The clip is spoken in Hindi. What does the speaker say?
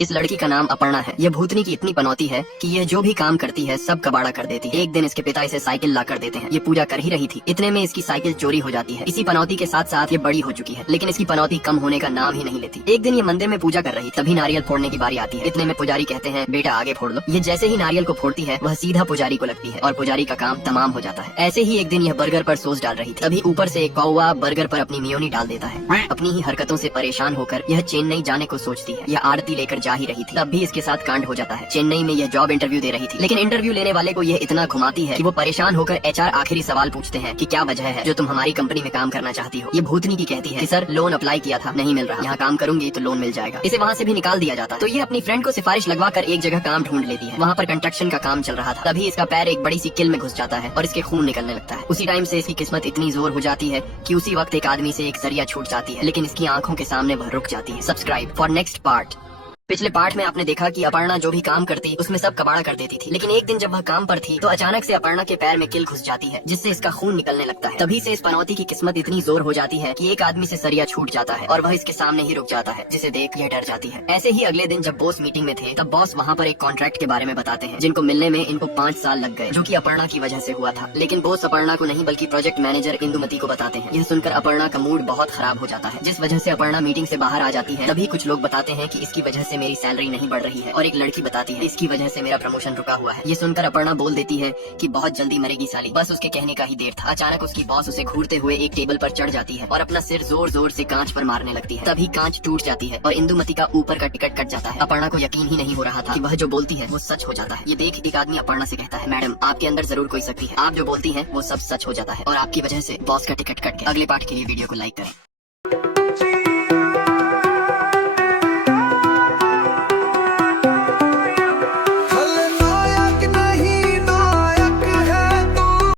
इस लड़की का नाम अपर्णा है। यह भूतनी की इतनी पनौती है कि यह जो भी काम करती है सब कबाड़ा कर देती है। एक दिन इसके पिता इसे साइकिल ला कर देते हैं। ये पूजा कर ही रही थी, इतने में इसकी साइकिल चोरी हो जाती है। इसी पनौती के साथ साथ ये बड़ी हो चुकी है, लेकिन इसकी पनौती कम होने का नाम ही नहीं लेती। एक दिन ये मंदिर में पूजा कर रही, तभी नारियल फोड़ने की बारी आती है। इतने में पुजारी कहते हैं, बेटा आगे फोड़ लो। ये जैसे ही नारियल को फोड़ती है वह सीधा पुजारी को लगती है और पुजारी का काम तमाम हो जाता है। ऐसे ही एक दिन यह बर्गर पर सॉस डाल रही थी, तभी ऊपर से एक कौवा बर्गर पर अपनी मेयोनी डाल देता है। अपनी ही हरकतों से परेशान होकर यह चेन्नई जाने को सोचती है। यह आरती लेकर जा ही रही थी, तब भी इसके साथ कांड हो जाता है। चेन्नई में यह जॉब इंटरव्यू दे रही थी, लेकिन इंटरव्यू लेने वाले को यह इतना घुमाती है कि वो परेशान होकर एचआर आखिरी सवाल पूछते हैं कि क्या वजह है जो तुम हमारी कंपनी में काम करना चाहती हो। ये भूतनी की कहती है कि सर लोन अप्लाई किया था, नहीं मिल रहा, यहाँ काम करूंगी तो लोन मिल जाएगा। इसे वहाँ से भी निकाल दिया जाता। तो ये अपनी फ्रेंड को सिफारिश लगवा कर एक जगह काम ढूंढ लेती है। वहाँ पर कंस्ट्रक्शन का काम चल रहा था, तभी इसका पैर एक बड़ी सी किल में घुस जाता है और इसके खून निकलने लगता है। उसी टाइम से इसकी किस्मत इतनी जोर हो जाती है कि उसी वक्त एक आदमी से एक जरिया छूट जाती है, लेकिन इसकी आंखों के सामने वह रुक जाती है। Subscribe for next part. पिछले पार्ट में आपने देखा कि अपर्णा जो भी काम करती उसमें सब कबाड़ा कर देती थी, लेकिन एक दिन जब वह काम पर थी तो अचानक से अपर्णा के पैर में किल घुस जाती है, जिससे इसका खून निकलने लगता है। तभी से इस पनौती की किस्मत इतनी जोर हो जाती है कि एक आदमी से सरिया छूट जाता है और वह इसके सामने ही रुक जाता है, जिसे देख यह डर जाती है। ऐसे ही अगले दिन जब बॉस मीटिंग में थे तब बॉस वहाँ पर एक कॉन्ट्रैक्ट के बारे में बताते हैं, जिनको मिलने में इनको 5 साल लग गए, जो कि अपर्णा की वजह से हुआ था। लेकिन बॉस अपर्णा को नहीं बल्कि प्रोजेक्ट मैनेजर इंदुमती को बताते हैं। यह सुनकर अपर्णा का मूड बहुत खराब हो जाता है, जिस वजह से अपर्णा मीटिंग से बाहर आ जाती है। तभी कुछ लोग बताते हैं कि इसकी वजह से मेरी सैलरी नहीं रही है, और एक लड़की बताती है इसकी वजह से मेरा प्रमोशन रुका हुआ है। ये सुनकर अपर्णा बोल देती है कि बहुत जल्दी मरेगी साली, बस उसके कहने का ही देर था। अचानक उसकी बॉस उसे घूरते हुए एक टेबल पर चढ़ जाती है और अपना सिर जोर जोर से कांच पर मारने लगती है। तभी कांच टूट जाती है और इंदुमती का ऊपर का टिकट कट जाता है। अपर्णा को यकीन ही नहीं हो रहा था कि वह जो बोलती है वो सच हो जाता है। ये देख एक आदमी अपर्णा से कहता है, मैडम आपके अंदर जरूर कोई शक्ति है, आप जो बोलती है वो सब सच हो जाता है और आपकी वजह से बॉस का टिकट कट गया। अगले पार्ट के लिए वीडियो को लाइक करें।